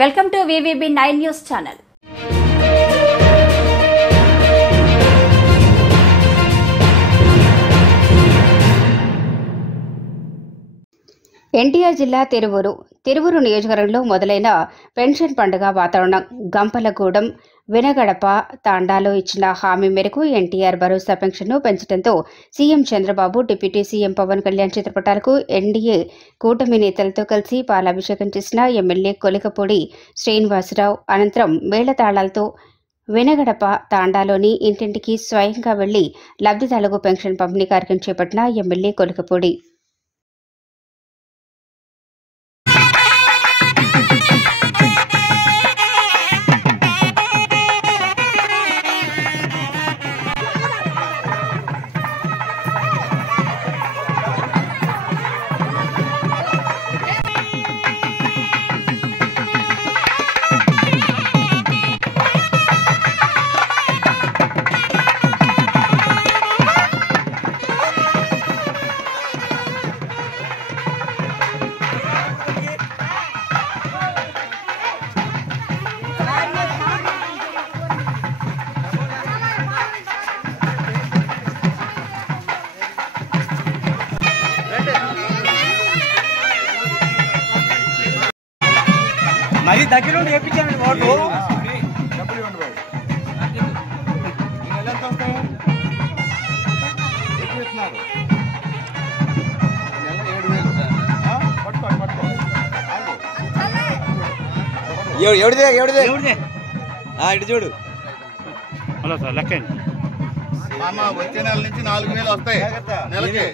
Welcome to VVB 9 news channel. NTR జిల్లా తిరువూరు నియోజకవర్గంలో మొదలైన పెన్షన్ పండుగ వాతావరణం. గంపలగూడెం, వినగడప తాండాలో ఇచ్చిన హామీ మేరకు ఎన్టీఆర్ భరోసా పెన్షన్ను పెంచడంతో CM Chandrababu, deputy CM Pawan Kalyan చిత్రపటాలకు ఎన్డీఏ కూటమి నేతలతో కలిసి పాలాభిషేకం చేసిన ఎమ్మెల్యే కొలికపూడి శ్రీనివాసరావు అనంతరం మేళతాళాలతో వినగడప తాండాలోని ఇంటింటికి స్వయంగా వెళ్లి లబ్ధిదారులకు పెన్షన్ పంపిణీ కార్యక్రమం చేపట్టిన ఎమ్మెల్యే కొలికపూడి. మరి దగ్గర నుండి వేయించాను ఓటు ఇటు చూడు. హలో సార్ లెక్క వచ్చే నెల నుంచి 4,000 వస్తాయి నెలకి.